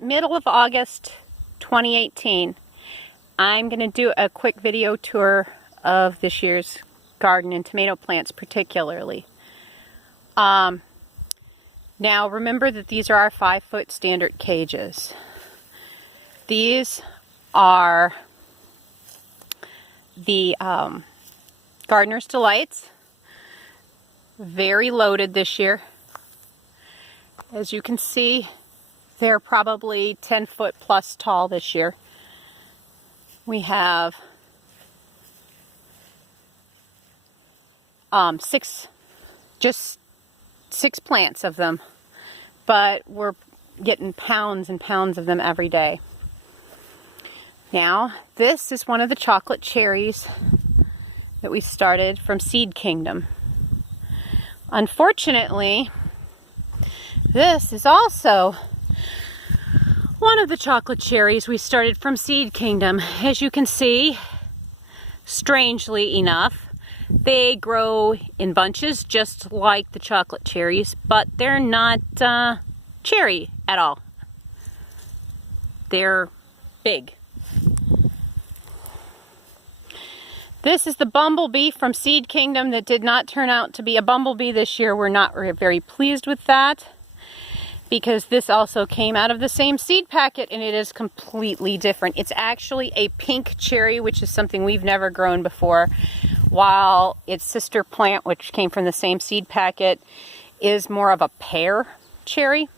middle of August 2018. I'm going to do a quick video tour of this year's garden and tomato plants particularly. Now remember that these are our 5-foot standard cages. These are the Gardener's Delights. Very loaded this year. As you can see, they're probably 10 foot plus tall this year. We have just six plants of them, but we're getting pounds and pounds of them every day. Now, this is one of the chocolate cherries that we started from Seed Kingdom. Unfortunately, this is also one of the chocolate cherries we started from Seed Kingdom. As you can see, strangely enough, they grow in bunches just like the chocolate cherries, but they're not cherry at all. They're big. This is the bumblebee from Seed Kingdom that did not turn out to be a bumblebee this year. We're not very pleased with that, because this also came out of the same seed packet and it is completely different. It's actually a pink cherry, which is something we've never grown before, while its sister plant, which came from the same seed packet, is more of a pear cherry.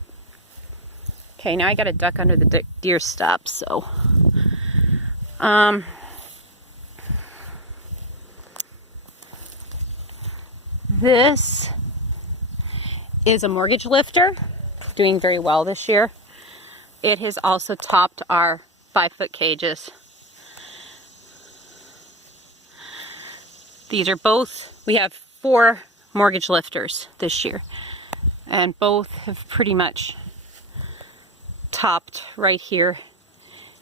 Okay, now I gotta duck under the deer stops, so. This is a mortgage lifter, doing very well this year. It has also topped our 5-foot cages. These are both, we have 4 mortgage lifters this year, and both have pretty much topped. Right here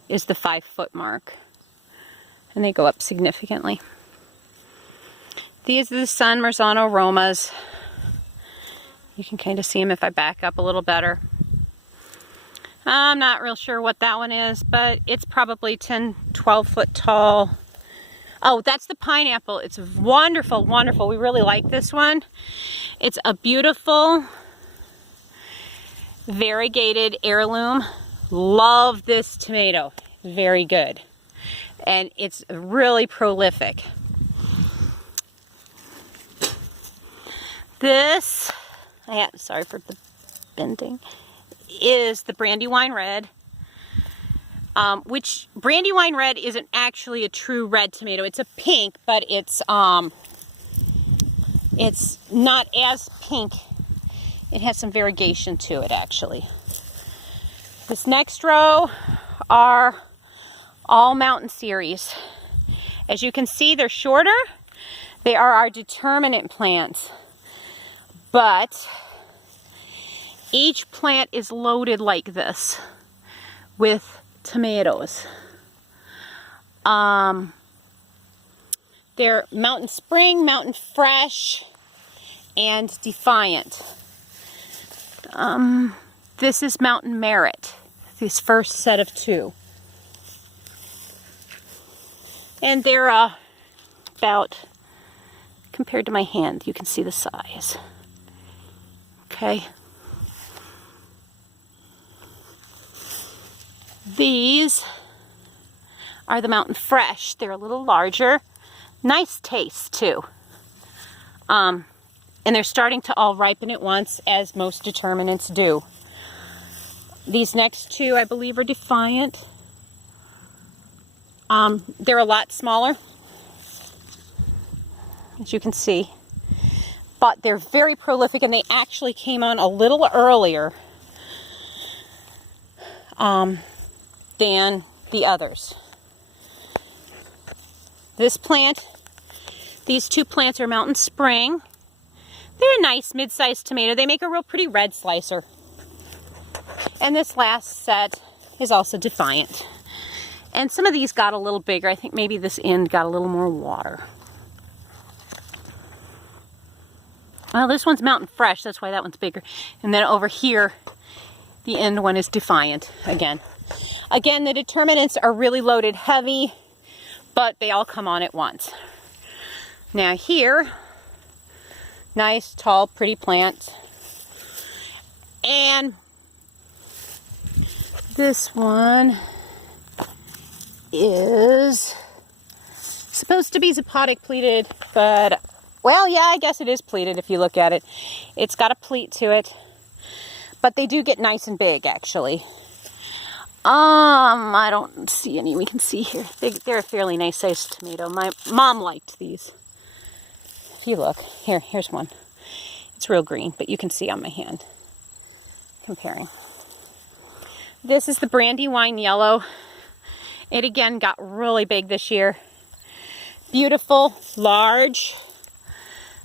is the 5-foot mark, and they go up significantly. These are the San Marzano Romas. You can kind of see them if I back up a little better. I'm not real sure what that one is, but it's probably 10, 12 foot tall. Oh, that's the pineapple. It's wonderful, wonderful. We really like this one. It's a beautiful, variegated heirloom. Love this tomato. Very good. And it's really prolific. This, sorry for the bending, is the Brandywine Red, which Brandywine Red isn't actually a true red tomato. It's a pink, but it's not as pink. It has some variegation to it, actually. This next row are all Mountain Series. As you can see, they're shorter. They are our determinate plants. But each plant is loaded like this with tomatoes. They're Mountain Spring, Mountain Fresh, and Defiant. This is Mountain Merit, this first set of 2. And they're about, compared to my hand, you can see the size. Okay. These are the Mountain Fresh. They're a little larger. Nice taste too. And they're starting to all ripen at once, as most determinants do. These next 2, I believe, are Defiant. They're a lot smaller, as you can see. But they're very prolific, and they actually came on a little earlier than the others. This plant, these 2 plants are Mountain Spring. They're a nice mid-sized tomato. They make a real pretty red slicer. And this last set is also Defiant. And some of these got a little bigger. I think maybe this end got a little more water. Well, this one's Mountain Fresh, that's why that one's bigger. And then over here, The end one is Defiant again. Again, the determinants are really loaded heavy, but they all come on at once. Now here, nice, tall, pretty plants. And this one is supposed to be Zapodic pleated, but, well, yeah, I guess it is pleated if you look at it. It's got a pleat to it, but they do get nice and big, actually. I don't see any we can see here. They're a fairly nice sized tomato. My mom liked these. If you look, here's one. It's real green, but you can see on my hand. Comparing. This is the Brandywine Yellow. It again got really big this year. Beautiful, large,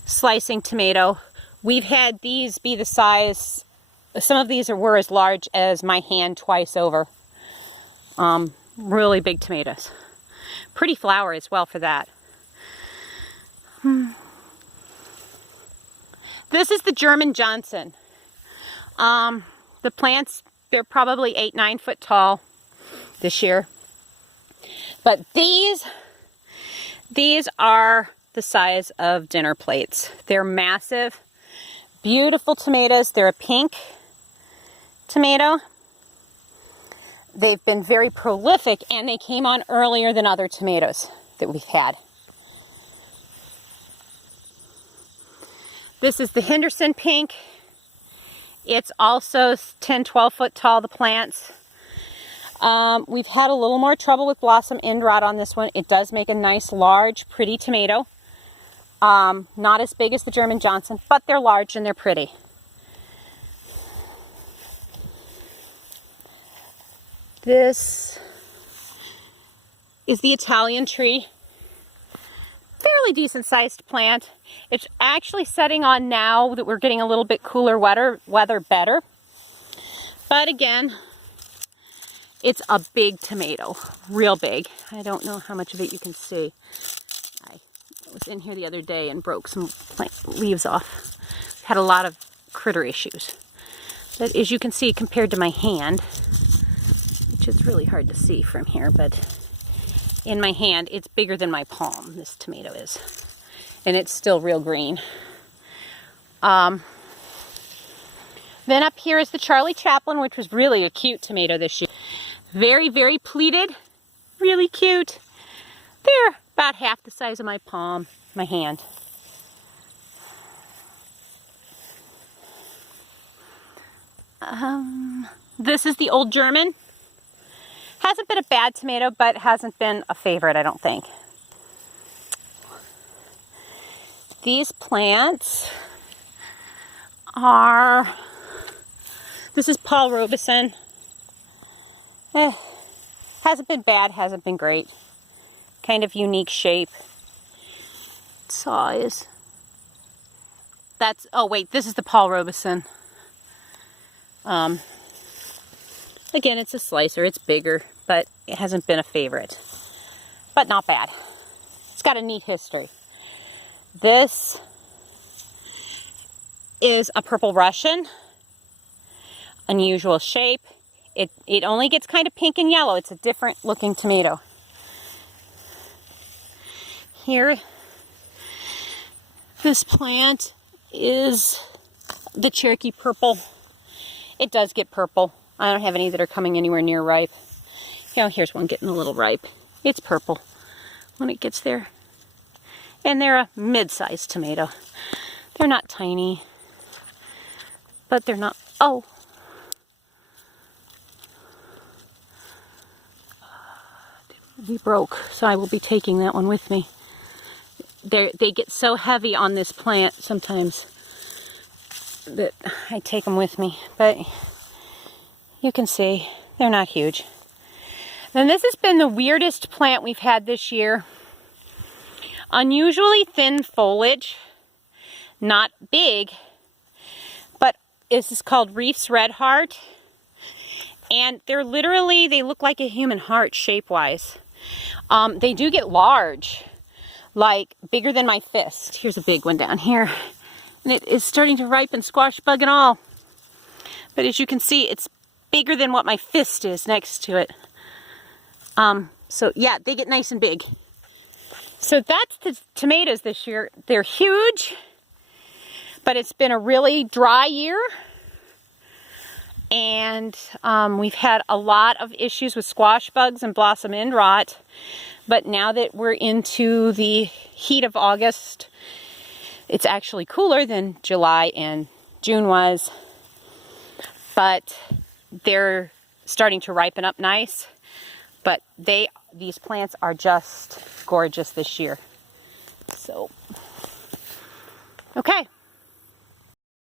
slicing tomato. We've had these be the size, some of these were as large as my hand twice over. Really big tomatoes. Pretty flower as well for that. This is the German Johnson. The plants, they're probably 8-9 foot tall this year. But these are the size of dinner plates. They're massive, beautiful tomatoes. They're a pink tomato. They've been very prolific, and they came on earlier than other tomatoes that we've had. This is the Henderson Pink. It's also 10-12 foot tall, the plants. We've had a little more trouble with blossom end rot on this one. It does make a nice, large, pretty tomato. Not as big as the German Johnson, but they're large and they're pretty. This is the Italian tree. Fairly decent sized plant. It's actually setting on now that we're getting a little bit cooler weather better. But again, it's a big tomato, real big. I don't know how much of it you can see. I was in here the other day and broke some leaves off. Had a lot of critter issues. But as you can see, compared to my hand, which is really hard to see from here, but in my hand, it's bigger than my palm, this tomato is. And it's still real green. Then up here is the Charlie Chaplin, which was really a cute tomato this year. Very, very pleated, really cute. They're about half the size of my palm, my hand. This is the Old German. Hasn't been a bad tomato, but hasn't been a favorite, I don't think. These plants are, this is Paul Robeson. Hasn't been bad, hasn't been great. Kind of unique shape. Size. That's, oh wait, this is the Paul Robeson. Again, it's a slicer, it's bigger, but it hasn't been a favorite. But not bad. It's got a neat history. This is a Purple Russian. Unusual shape. It only gets kind of pink and yellow. It's a different looking tomato. Here, this plant is the Cherokee Purple. It does get purple. I don't have any that are coming anywhere near ripe. You know, here's one getting a little ripe. It's purple when it gets there. And they're a mid-sized tomato. They're not tiny, but they're not, oh. We broke, so I will be taking that one with me. They get so heavy on this plant sometimes that I take them with me, but you can see they're not huge. Then this has been the weirdest plant we've had this year. Unusually thin foliage, not big, but this is called Reef's Red Heart. And they're literally, they look like a human heart shape-wise. They do get large, like bigger than my fist. Here's a big one down here. And it is starting to ripen, squash bug and all. But as you can see, it's bigger than what my fist is next to it. So yeah, they get nice and big. So that's the tomatoes this year. They're huge, but it's been a really dry year. And we've had a lot of issues with squash bugs and blossom end rot. But now that we're into the heat of August, it's actually cooler than July and June was. But they're starting to ripen up nice. But these plants are just gorgeous this year. So, okay.